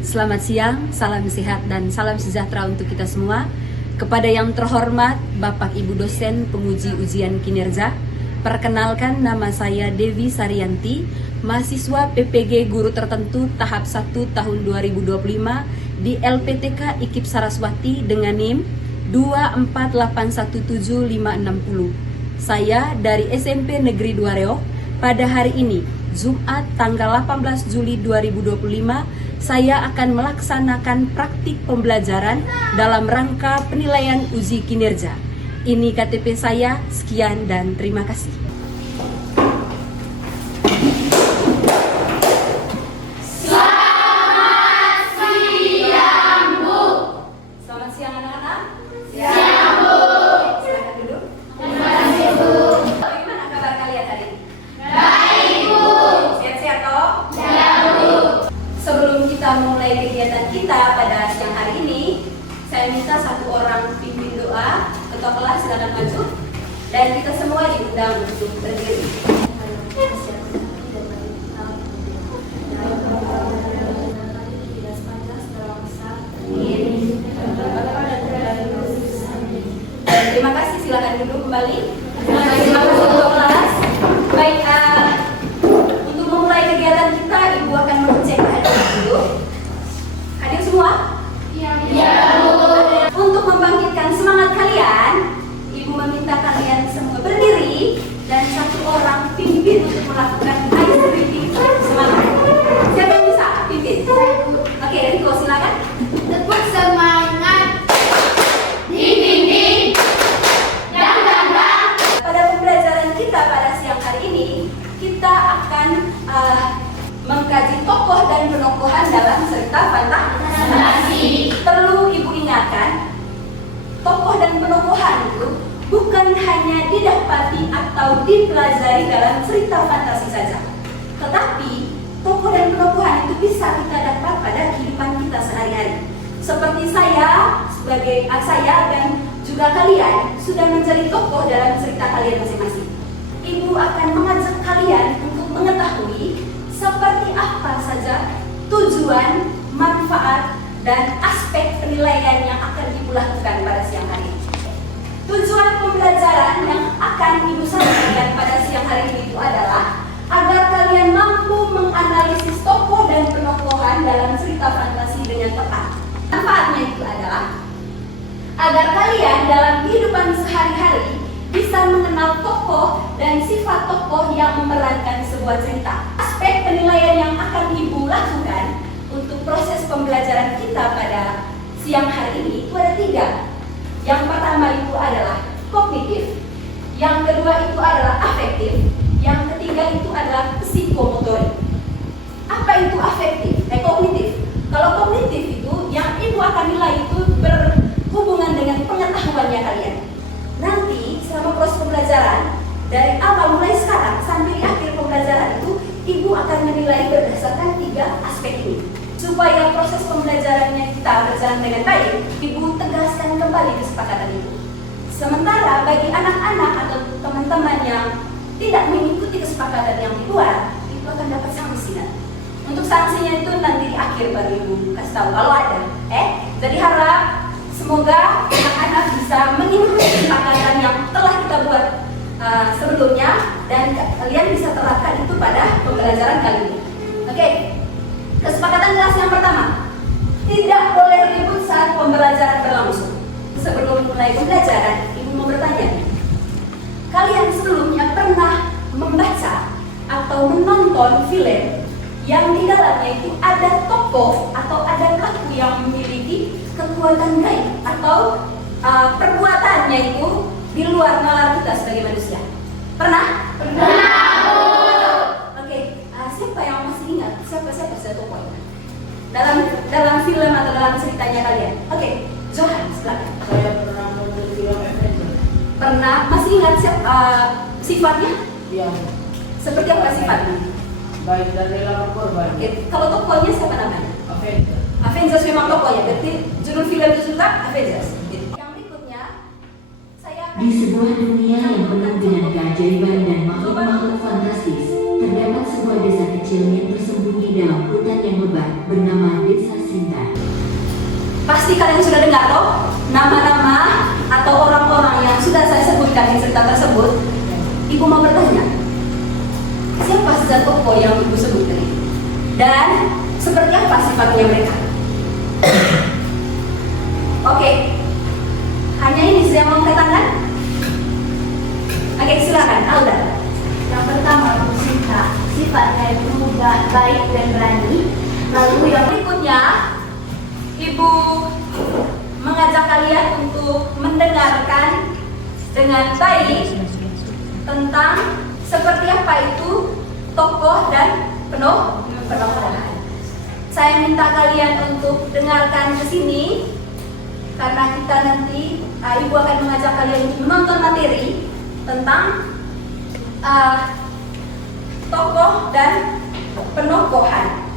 Selamat siang, salam sehat dan salam sejahtera untuk kita semua. Kepada yang terhormat Bapak Ibu dosen penguji ujian kinerja, perkenalkan nama saya Devi Saryanti, mahasiswa PPG Guru Tertentu tahap 1 tahun 2025 di LPTK IKIP Saraswati dengan NIM 2481756. Saya dari SMP Negeri 2 Reog. Pada hari ini, Jumat tanggal 18 Juli 2025, saya akan melaksanakan praktik pembelajaran dalam rangka penilaian uji kinerja. Ini KTP saya, sekian dan terima kasih. Selamat siang, Bu. Selamat siang anak-anak. Siang, Bu. Silakan duduk. Terima kasih, Bu. Bagaimana kabar kalian hari ini? Baik, Bu. Sehat-sehat toh? Ya, Bu. Sebelum kita mulai kegiatan kita pada siang hari ini, saya minta satu orang pimpin doa. Ketua kelas silakan maju. Dan kita semua diundang untuk berdiri. Terima kasih, silakan duduk kembali. Terima kasih ketua kelas. Baik, untuk memulai kegiatan kita, Ibu akan mengecek hadiah dulu. Hadir semua? Ya, Bu. Untuk membangkitkan semangat kalian, Ibu meminta kalian semua berdiri dan satu orang pimpin untuk melakukan ice breathing semangat. Siapa yang bisa pimpin? Oke, Riko silakan. Tetap semangat. Dibimbing. Dan bangga. Pada pembelajaran kita pada siang hari ini, kita akan mengkaji tokoh dan penokohan dalam cerita fantasi. Perlu Ibu ingatkan, tokoh dan penokohan itu bukan hanya didapati atau dipelajari dalam cerita fantasi saja, tetapi tokoh dan penokohan itu bisa kita dapat pada kehidupan kita sehari-hari. Seperti saya dan juga kalian sudah menjadi tokoh dalam cerita kalian masing-masing. Ibu akan mengajak kalian untuk mengetahui seperti apa saja tujuan, manfaat, dan aspek penilaian yang akan Ibu lakukan pada siang hari ini. Tujuan pembelajaran yang akan Ibu sampaikan pada siang hari ini itu adalah agar kalian mampu menganalisis tokoh dan penokohan dalam cerita fantasi dengan tepat. Manfaatnya itu adalah agar kalian dalam kehidupan sehari-hari bisa mengenal tokoh dan sifat tokoh yang memerankan sebuah cerita. Aspek penilaian yang akan Ibu lakukan untuk proses pembelajaran kita pada siang hari ini itu ada 3. Yang pertama itu adalah kognitif, yang kedua itu adalah afektif, yang ketiga itu adalah psikomotorik. Apa itu afektif? Kognitif. Kalau kognitif itu yang Ibu akan nilai itu berhubungan dengan pengetahuannya kalian. Nanti selama proses pembelajaran dari awal mulai sekarang sampai di akhir pembelajaran itu Ibu akan menilai berdasarkan 3 aspek ini. Supaya proses pembelajarannya kita berjalan dengan baik, Ibu tegaskan kembali kesepakatan itu. Sementara bagi anak-anak atau teman-teman yang tidak mengikuti kesepakatan yang dibuat, Ibu akan dapat sanksi. Untuk sanksinya itu nanti di akhir baru Ibu kasih tahu kalau ada. Jadi harap semoga anak-anak bisa mengikuti kesepakatan yang telah kita buat sebelumnya dan kalian bisa terapkan itu pada pembelajaran kali ini. Oke. Kesepakatan kelas yang pertama, tidak boleh ribut saat pembelajaran berlangsung. Sebelum mulai pembelajaran, Ibu mau bertanya, kalian sebelumnya pernah membaca atau menonton film yang di dalamnya itu ada tokoh atau ada pelaku yang memiliki kekuatan gaib atau perbuatannya itu di luar nalar kita sebagai manusia? Pernah? Pernah. Oke, siapa yang masih ingat siapa tokohnya dalam film atau dalam ceritanya kalian? Oke, Johan, silakan. Saya pernah nonton film Avengers. Pernah? Masih ingat sifatnya? Iya. Seperti apa sifatnya? Baik dan rela berkorban. Oke, kalau tokohnya siapa namanya? Avengers. Avengers memang tokohnya, berarti judul film itu juga Avengers. Yang berikutnya, saya akan Di sebuah dunia yang penuh dengan keajaiban dan makhluk-makhluk fantastis, terdapat sebuah desa kecil yang bersembunyi dalam hutan yang lebat bernama Desa kisah singkat. Pasti kalian sudah dengar toh nama-nama atau orang-orang yang sudah saya sebutkan di cerita tersebut. Ibu mau bertanya, siapa saja tokoh yang ibu sebut tadi? Dan seperti apa sifatnya mereka? Oke, hanya ini saya mau angkat tangan. Oke, silakan, Alda. Yang pertama, Bu Sinta. Sifatnya itu muda, baik dan berani. Lalu yang Berikutnya, Ibu mengajak kalian untuk mendengarkan dengan baik tentang seperti apa itu tokoh dan penokohan. Saya minta kalian untuk dengarkan ke sini karena kita nanti Ibu akan mengajak kalian untuk menonton materi tentang tokoh dan penokohan.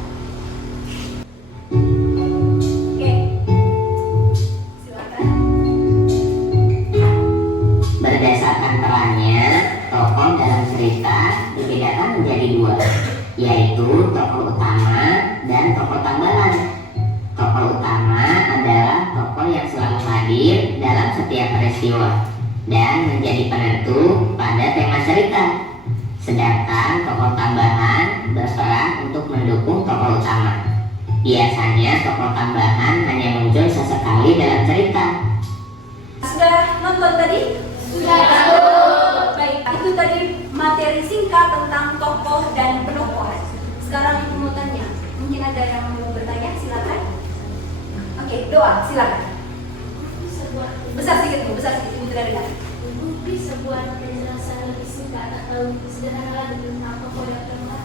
Oke, silakan. Berdasarkan perannya, tokoh dalam cerita dibedakan menjadi dua, yaitu tokoh utama dan tokoh tambahan. Tokoh utama adalah tokoh yang selalu hadir dalam setiap peristiwa dan menjadi penentu pada tema cerita. Sedangkan tokoh tambahan berperan untuk mendukung tokoh utama. Biasanya tokoh tambahan hanya muncul sesekali dalam cerita. Sudah nonton tadi? Sudah. Baik, itu tadi materi singkat tentang tokoh dan penokohan. Sekarang Ibu mau tanya, mungkin ada yang mau bertanya, silakan. Oke, doa, silakan. Besar sedikit, Bu, besar sedikit, Ibu tidak dengar. Bisa buat penjelasan lebih singkat atau lebih sederhana lagi tentang tokoh yang terkenal.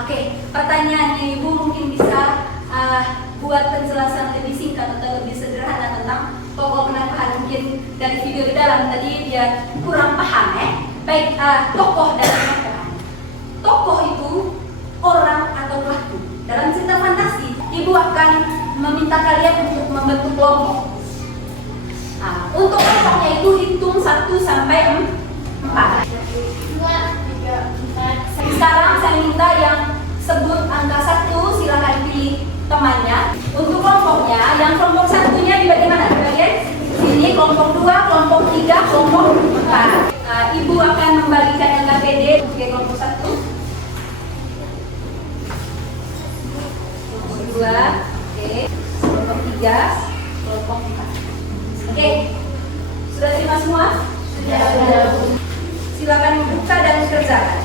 Oke, pertanyaannya Ibu mungkin bisa buat penjelasan lebih singkat atau lebih sederhana tentang tokoh penokohan. Mungkin dari video di dalam tadi dia kurang paham Baik, tokoh dan penokohan. Tokoh itu orang atau pelaku. Dalam cerita fantasi, Ibu akan meminta kalian untuk membentuk kelompok. Untuk kelompoknya itu hitung 1 sampai 4. 2, 3, 4. Sekarang saya minta yang sebut angka 1, silakan pilih temannya. Untuk kelompoknya, yang kelompok satunya di bagian mana? Di bagian sini, kelompok 2, kelompok 3, kelompok 4. Ibu akan membagikan LKPD untuk kelompok 1, kelompok 2, kelompok 3, kelompok 4. Oke, sudah terima semua? Sudah. Silakan buka dan kerjakan.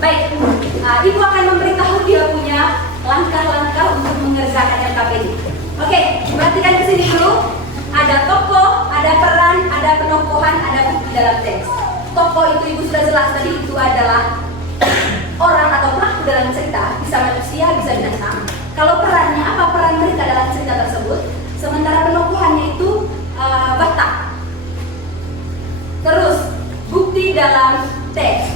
Baik, Ibu akan memberitahu dia punya langkah-langkah untuk mengerjakan LKPD. Oke, perhatikan ke sini dulu. Ada tokoh, ada peran, ada penokohan, ada bukti dalam teks. Tokoh itu Ibu sudah jelas tadi, itu adalah orang atau pelaku dalam cerita, bisa manusia, bisa binatang. Kalau perannya, apa peran mereka dalam cerita tersebut? Sementara penokohannya itu Batak. Terus bukti dalam teks.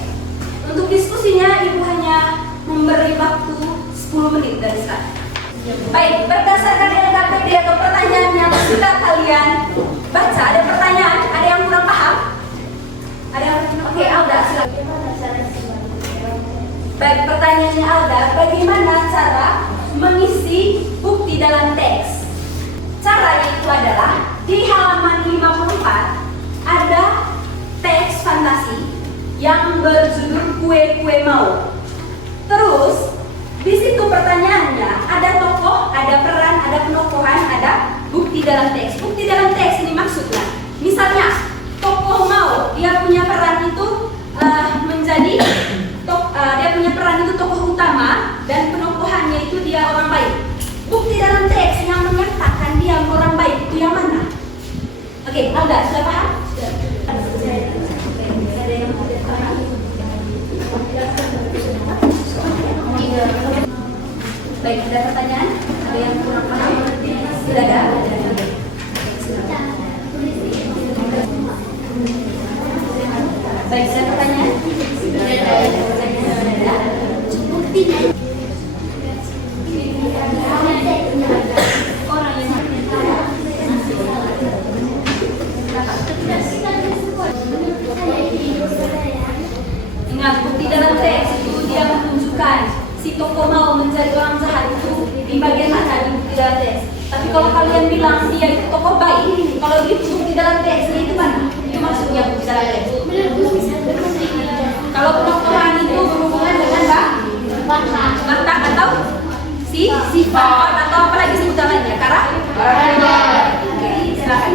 Untuk diskusinya Ibu hanya memberi waktu 10 menit dari sekarang. Baik, berdasarkan LKPD atau pertanyaan yang sudah kalian baca, ada pertanyaan? Ada yang kurang paham? Ada yang oke, Alda, silakan. Baik, pertanyaannya Alda, bagaimana cara mengisi bukti dalam teks? Caranya itu adalah di halaman 54 ada teks fantasi yang berjudul Kue-Kue Mau. Terus di situ pertanyaannya ada tokoh, ada peran, ada penokohan, ada bukti dalam teks. Bukti dalam teks ini maksudnya, misalnya tokoh mau, dia punya peran itu dia punya peran itu tokoh utama dan penokohannya itu dia orang baik. Bukti dalam teks yang menyatakan dia orang baik itu yang mana? Oke, Alda, sudah paham? Baik, ada pertanyaan? Ada yang kurang paham? Silakan. Baik, ada pertanyaan? Ingat, bukti dalam teks itu dia menunjukkan si tokoh mau menjadi orang jahat itu di bagian dalam teks. Tapi kalau kalian bilang dia itu tokoh baik, kalau dituduh di dalam teksnya itu mana? Itu maksudnya di dalam teks. Kalau penokohan itu berhubungan dengan watak atau sifat atau apa lagi sebutannya? Karakter. Oke, silakan.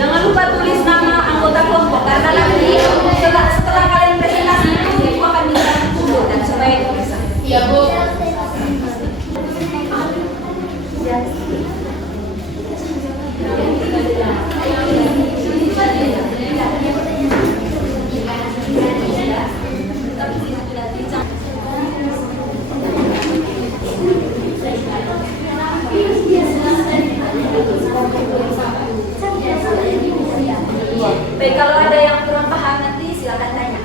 Jangan lupa tulis nama anggota kelompok karena nanti setelah kalian presentasi itu akan bisa mundur dan supaya itu bisa. Iya, Bu. Baik, kalau ada yang kurang paham nanti silakan tanya.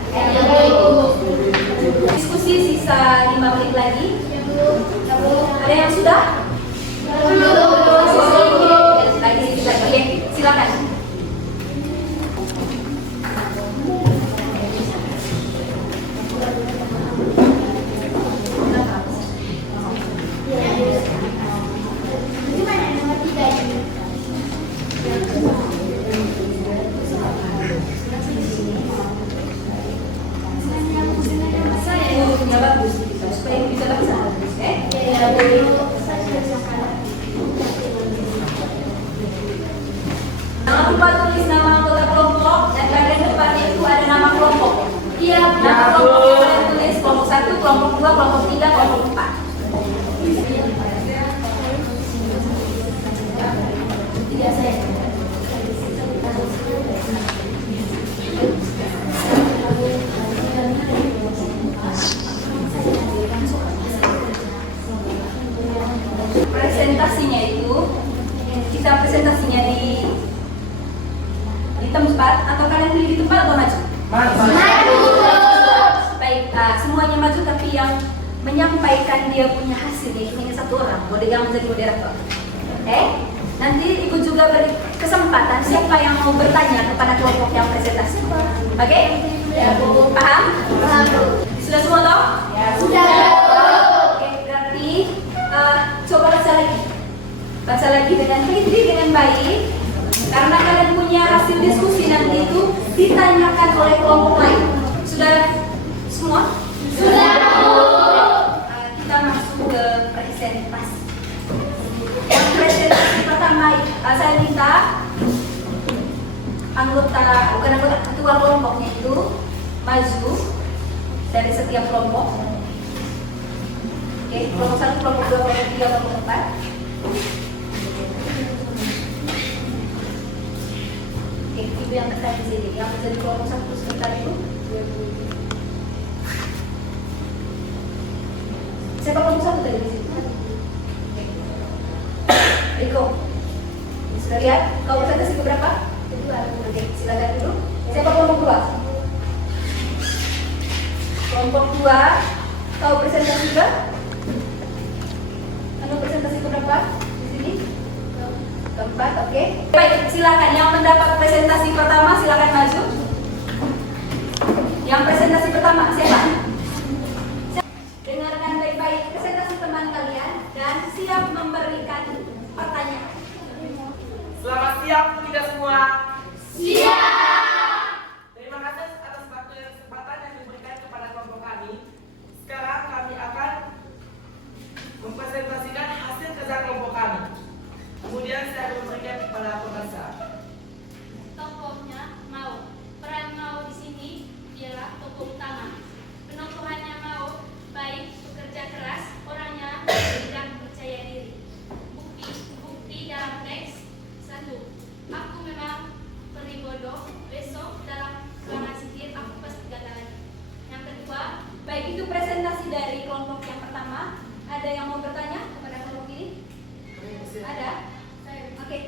Diskusi sisa 5 menit lagi. Ada yang sudah? Lagi silakan. Yang bagus gitu, supaya bisa baca. Jangan lupa tulis nama anggota kelompok dan bagian depannya itu ada nama kelompok. Iya, nama kelompok kalian tulis kelompok 1, kelompok 2, kelompok 3, kelompok 4. Tidak saya. Presentasinya itu kita presentasinya di tempat atau kalian pilih di tempat atau maju? Maju. Baik, semuanya maju tapi yang menyampaikan dia punya hasilnya itu hanya satu orang, yang menjadi moderator. Nanti ibu juga beri kesempatan siapa yang mau bertanya kepada kelompok yang presentasi. Oke? Ya, Bu. Paham? Paham, Bu. Sudah semua toh? Ya, sudah. Oke, berarti coba baca lagi dengan teliti dengan baik karena kalian punya hasil diskusi nanti itu ditanyakan oleh kelompok lain. Sudah semua? Sudah. Kita masuk ke presentasi. Yang presentasi pertama saya minta ketua kelompoknya itu maju dari setiap kelompok. Oke, kelompok 1, kelompok 2, kelompok 3, kelompok 4. Oke, ibu yang terkait di sini, yang menjadi kelompok 1 sebentar itu. Siapa kelompok 1 tadi di sini? Riko, sudah lihat? Kau presentasi berapa? Kedua. Oke, silakan dulu. Siapa kelompok 2? Kelompok 2, kau presentasi juga? Anu presentasi berapa di sini? Keempat, oke. Baik, silakan yang mendapat presentasi pertama silakan maju. Yang presentasi pertama siapa? Dengarkan baik-baik presentasi teman kalian dan siap memberikan pertanyaan. Selamat siang kita semua. Siap. Terima kasih atas waktu dan kesempatan yang diberikan kepada kelompok kami. Sekarang kami akan mempresentasikan hasil kerja kelompok kami. Kemudian saya akan memberikan kepada pemirsa. Tokohnya Mau. Peran Mau di sini ialah tokoh utama. Penokohannya Mau baik, bekerja keras, orangnya tidak percaya diri. Bukti dalam teks 1. Aku memang peri bodoh. Besok dalam ulangan sihir aku pasti gagal lagi. Yang kedua, Baik, itu presentasi dari kelompok yang pertama. Ada yang mau bertanya kepada kelompok ini? Ada? Oke.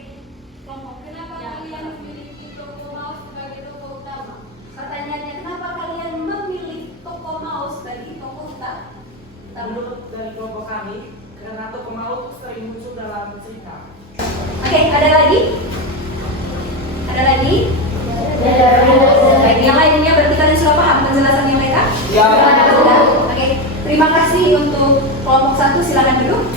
Kelompok, kenapa kalian memilih tokoh Mau sebagai tokoh utama? Pertanyaannya, kenapa kalian memilih tokoh Mau sebagai tokoh utama? Menurut dari kelompok kami, karena tokoh Mau sering muncul dalam cerita. Oke, ada lagi? Ada lagi? Baik, yang lainnya berarti kalian sudah paham penjelasannya mereka? Ya. Sudah? Oke, terima Terima kasih untuk kelompok 1, silakan duduk.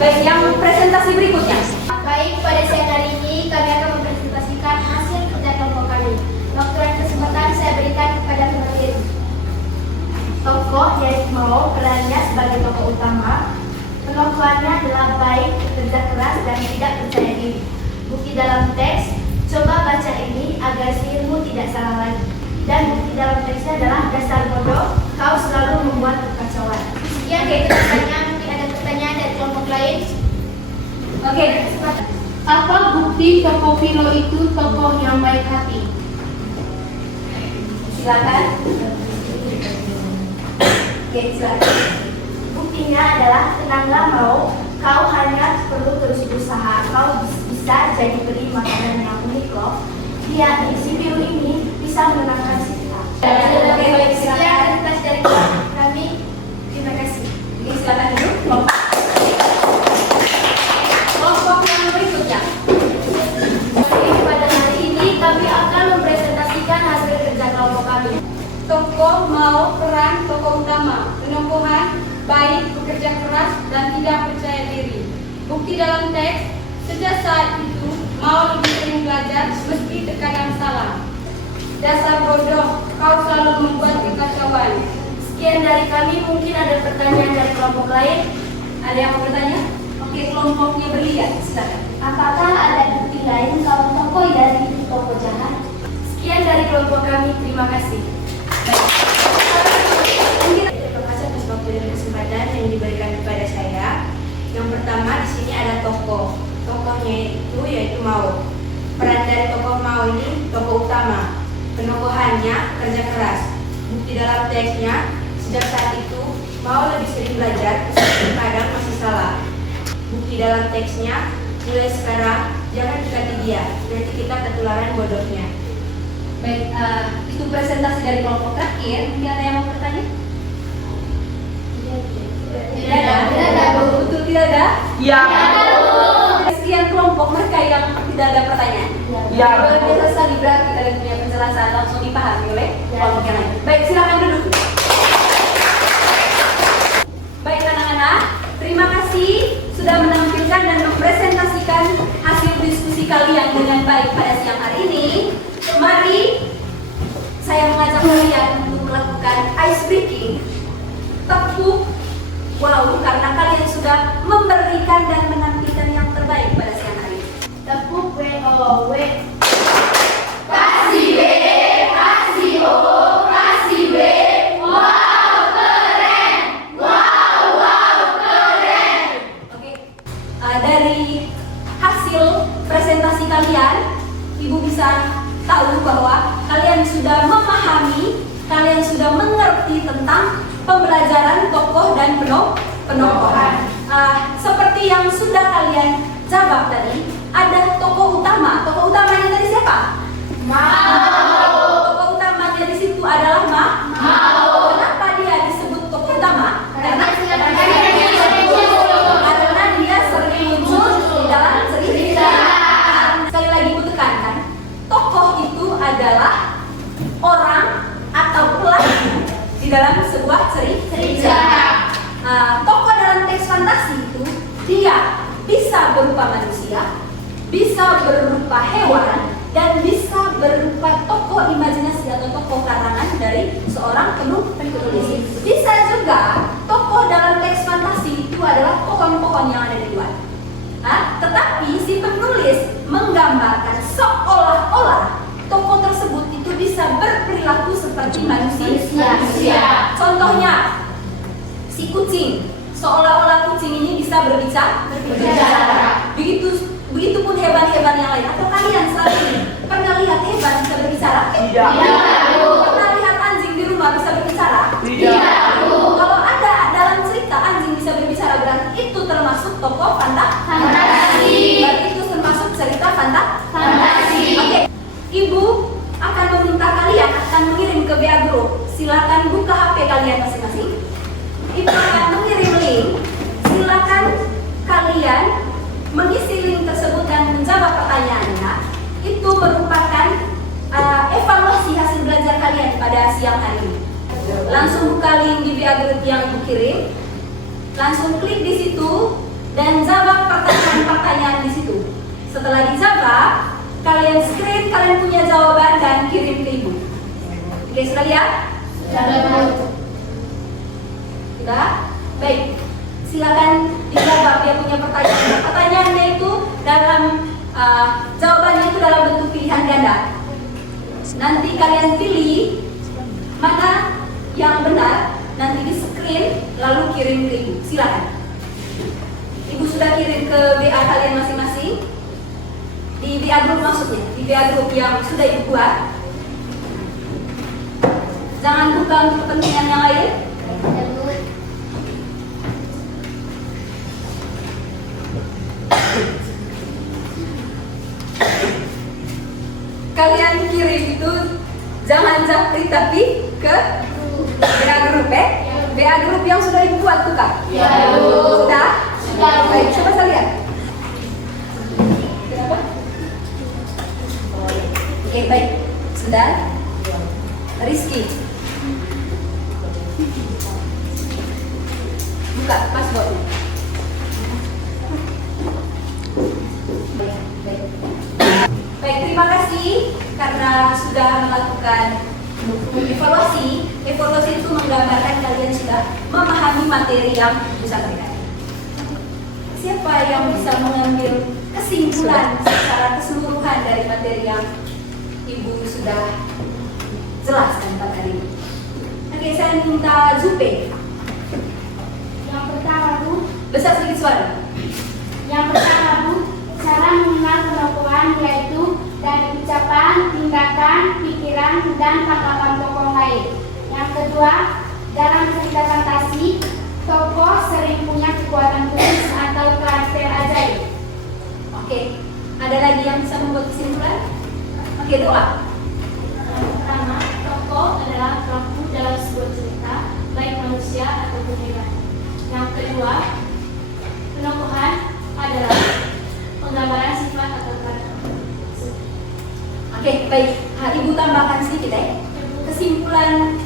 Baik, yang presentasi berikutnya. Baik, pada siang hari ini kami akan mempresentasikan hasil kerja kelompok kami. Waktu dan kesempatan saya berikan kepada pemateri. Tokoh yaitu Mao perannya sebagai tokoh utama. Penokohannya adalah baik, bekerja keras, dan tidak percaya diri. Bukti dalam teks, coba baca ini agar sihirmu tidak salah lagi. Dan bukti dalam teksnya adalah dasar bodoh, kau selalu membuat kekacauan. Sekian dari keterangannya, mungkin ada pertanyaan dari kelompok lain. Oke, Apa bukti tokoh Philo itu tokoh yang baik hati? silakan. Oke, silakan. Buktinya adalah tenanglah Mao, kau hanya perlu terus berusaha, kau bisa jadi beri makanan yang unik loh. Dia si Philo ini bisa menenangkan kita. Oke, baik, Sekian silakan. atas dari kami. Terima kasih. Oke, silakan duduk. Kelompok yang berikutnya. Oke, pada hari ini kami akan mempresentasikan hasil kerja kelompok kami. Tokoh Mao peran tokoh utama, penokohan, baik, bekerja keras, dan tidak percaya diri. Bukti dalam teks, sejak saat itu Mao lebih sering belajar meski terkadang salah. Dasar bodoh, kau selalu membuat kekacauan. Sekian dari kami, mungkin ada pertanyaan dari kelompok lain. Ada yang mau bertanya? Oke, kelompoknya berlian, silakan. Apakah ada bukti lain kalau tokoh dari itu tokoh jahat? Sekian dari kelompok kami, terima kasih. Terima kasih atas waktu dan kesempatan yang diberikan kepada saya. Yang pertama di sini ada tokoh. Tokohnya itu yaitu Mao. Peran dari tokoh Mao ini tokoh utama. Penokohannya kerja keras. Bukti dalam teksnya, sejak saat itu Mao lebih sering belajar meskipun kadang masih salah. Bukti dalam teksnya, mulai sekarang jangan dekati dia, nanti kita ketularan bodohnya. Baik, itu presentasi dari kelompok terakhir. Mungkin ada yang mau bertanya? Tidak ada. Tidak ada, Bu. Betul tidak ada? Ya. Sekian kelompok mereka yang tidak ada pertanyaan. Ya. Luar biasa sekali, berarti kalian punya penjelasan langsung dipahami oleh kelompok yang lain. Baik, silakan duduk. Baik anak-anak, terima kasih sudah menampilkan dan mempresentasikan hasil diskusi kalian dengan baik pada siang hari ini. Mari saya mengajak kalian untuk melakukan ice breaking. Tepuk wow karena kalian sudah memberikan dan menampilkan yang terbaik pada siang hari ini. Tepuk WOW. Kasih B, kasih O, kasih B. Wow, keren. Wow, keren. Oke. Dari hasil presentasi kalian, Ibu bisa tahu bahwa kalian sudah memahami, kalian sudah mengerti tentang pembelajaran tokoh dan penokohan. Seperti yang sudah kalian jawab tadi, ada tokoh utama. Tokoh utamanya tadi siapa? Mao. Tokoh utamanya di situ adalah Mao. Kenapa dia disebut tokoh utama? Karena dia sering muncul di dalam cerita. Sekali lagi aku tekankan, tokoh itu adalah orang atau pelaku di dalam sebuah cerita. Tokoh dalam teks fantasi itu dia bisa berupa manusia, bisa berupa hewan, dan bisa berupa tokoh imajinasi atau tokoh karangan dari seorang penulis. Bisa juga tokoh dalam teks fantasi itu adalah pohon-pohon yang ada di luar. Tetapi si penulis menggambarkan seolah-olah tokoh tersebut itu bisa berperilaku seperti manusia. Contohnya, si kucing, seolah-olah kucing ini bisa berbicara. Begitupun hewan-hewan yang lain. Atau kalian selalu pernah lihat hewan bisa berbicara? Tidak. Pernah lihat anjing di rumah bisa berbicara? Tidak. Kalau ada dalam cerita anjing bisa berbicara, berarti itu termasuk tokoh fantasi. Berarti itu termasuk cerita fantasi. Oke. Ibu akan meminta kalian akan mengirim ke BA Group. Silakan buka HP kalian masing-masing. Ibu akan mengirim link. Silakan kalian mengisi link tersebut dan menjawab pertanyaannya. Itu merupakan evaluasi hasil belajar kalian pada siang hari ini. Langsung buka link di WA Group yang Ibu kirim. Langsung klik di situ dan jawab pertanyaan-pertanyaan di situ. Setelah dijawab, kalian screen kalian punya jawaban dan kirim ke Ibu. Oke, sudah lihat? Sudah? Baik. Silakan dijawab dia punya pertanyaan. Pertanyaannya itu dalam jawabannya itu dalam bentuk pilihan ganda. Nanti kalian pilih mana yang benar, nanti di screen lalu kirim ke Ibu. Silakan. Ibu sudah kirim ke WA kalian masing-masing. Di WA Group maksudnya, di WA Group yang sudah Ibu buat. Jangan buka untuk kepentingan yang lain. Kalian kirim itu jangan japri tapi ke WA Group ya. WA Group yang sudah Ibu buat tuh Kak? Sudah? Baik, coba saya lihat. Kenapa? Oke, baik. Sudah? Rizky. Buka password. Baik, terima kasih karena sudah melakukan evaluasi. Evaluasi itu menggambarkan kalian sudah memahami materi yang disampaikan. Siapa yang bisa mengambil kesimpulan secara keseluruhan dari materi yang Ibu sudah jelaskan pada hari ini? Oke, saya minta Zupe. Yang pertama Bu, Besar sedikit suara. cara mengenal penokohan yaitu dari ucapan, tindakan, pikiran, dan tanggapan tokoh lain. Yang kedua, dalam cerita fantasi, tokoh sering punya kekuatan khusus atau karakter ajaib. Oke, ada lagi yang bisa membuat kesimpulan? Oke, doa. Yang pertama, tokoh adalah pelaku dalam sebuah cerita, baik manusia ataupun hewan. Yang kedua, penokohan adalah penggambaran sifat atau karakter. Oke, baik. Ibu tambahkan sedikit ya. Kesimpulan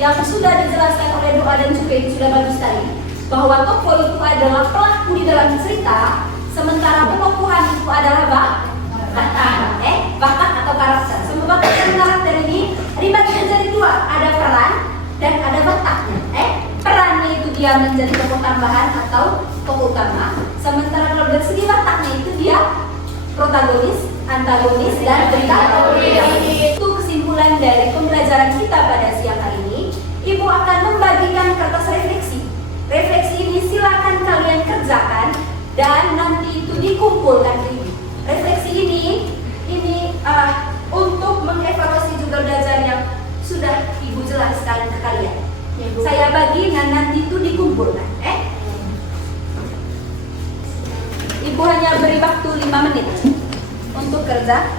yang sudah dijelaskan oleh doa dan juga itu sudah bagus sekali. Bahwa tokoh itu adalah pelaku di dalam cerita, sementara penokohan itu adalah bakat atau karakter. Semua bakat dan karakter ini dibagi menjadi dua, ada peran dan ada bataknya. Perannya itu dia menjadi tokoh tambahan atau tokoh utama, sementara kalau dari segi bataknya itu dia protagonis, antagonis, dan antagonis. Itu kesimpulan dari pembelajaran kita pada siang hari ini. Ibu akan membagikan kertas refleksi. Refleksi ini silakan kalian kerjakan dan nanti itu dikumpulkan ke Ibu. Refleksi ini untuk mengevaluasi juga belajar yang sudah Ibu jelaskan ke kalian. Saya bagi dan nanti itu dikumpulkan. Ibu hanya beri waktu 5 menit untuk kerja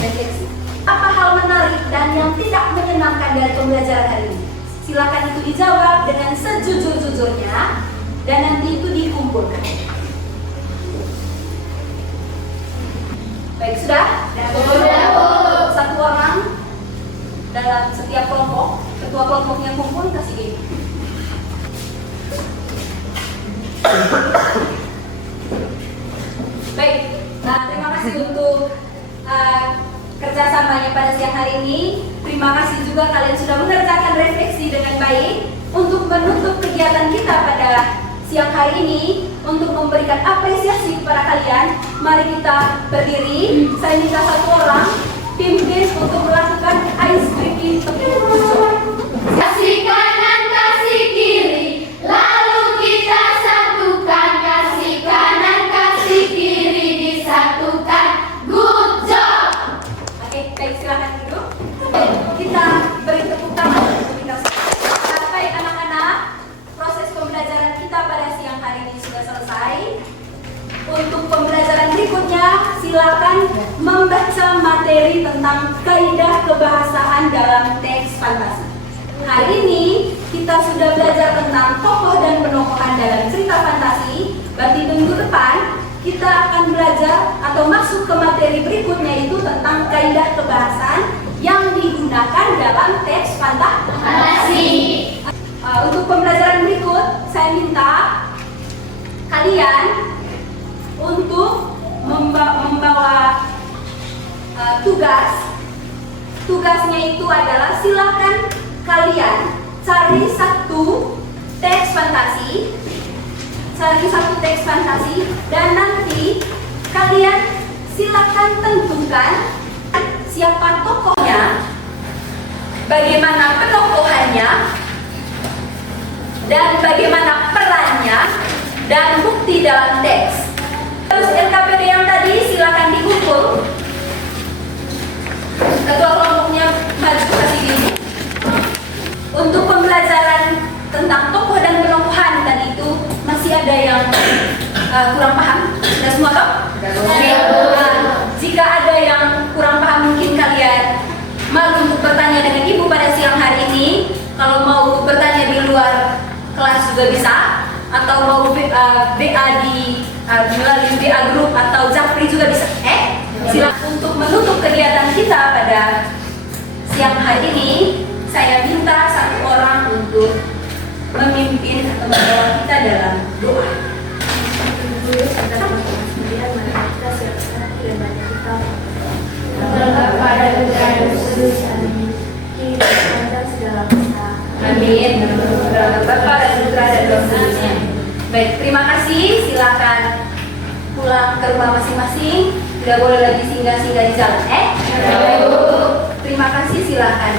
refleksi. Apa hal menarik dan yang tidak menyenangkan dari pembelajaran hari ini? Silakan itu dijawab dengan sejujur-jujurnya dan nanti itu dikumpulkan. Baik, sudah? Satu orang dalam setiap kelompok, ketua kelompoknya kumpul, kasih gini. Baik, terima kasih untuk kerjasamanya pada siang hari ini. Terima kasih juga kalian sudah mengerjakan refleksi dengan baik. Untuk menutup kegiatan kita pada siang hari ini, untuk memberikan apresiasi kepada kalian, mari kita berdiri. Saya minta satu orang pimpin untuk melakukan ice breaking tepuk. Kasih kanan, kasih kiri, lalu kita satukan. Kasih kanan, kasih kiri, disatukan. Good job! Oke, baik, silakan duduk. Kita beri tepuk tangan untuk kita. Baik anak-anak, proses pembelajaran kita pada siang hari ini sudah selesai. Untuk pembelajaran berikutnya, silakan membaca materi tentang kaidah kebahasaan dalam teks fantasi. Hari ini kita sudah belajar tentang tokoh dan penokohan dalam cerita fantasi. Berarti minggu depan kita akan belajar atau masuk ke materi berikutnya itu tentang kaidah kebahasaan yang digunakan digunakan dalam teks fantasi. Untuk pembelajaran berikut, saya minta kalian untuk membawa tugas. Tugasnya itu adalah silakan kalian cari satu teks fantasi, dan nanti kalian silakan tentukan siapa tokohnya, bagaimana penokohannya, dan bagaimana perannya, dan bukti dalam teks. Terus LKPD yang tadi silakan dikumpul. Ketua kelompoknya maju kasih gini. Untuk pembelajaran tentang tokoh dan penokohan tadi itu masih ada yang kurang paham. Sudah semua toh? Jika ada yang kurang paham, mungkin kalian malu untuk bertanya dengan ibu pada siang hari ini. Kalau mau bertanya di luar kelas juga bisa, atau mau BA melalui BA group atau Japri juga bisa. Silakan. Untuk menutup kegiatan kita pada siang hari ini, saya minta satu orang untuk memimpin atau membawa kita dalam doa. Amin. Bapa dan Putra dan Roh Kudusnya. Baik, terima kasih. Silakan pulang ke rumah masing-masing. Tidak boleh lagi singgah-singgah di jalan. Terima kasih. Silakan.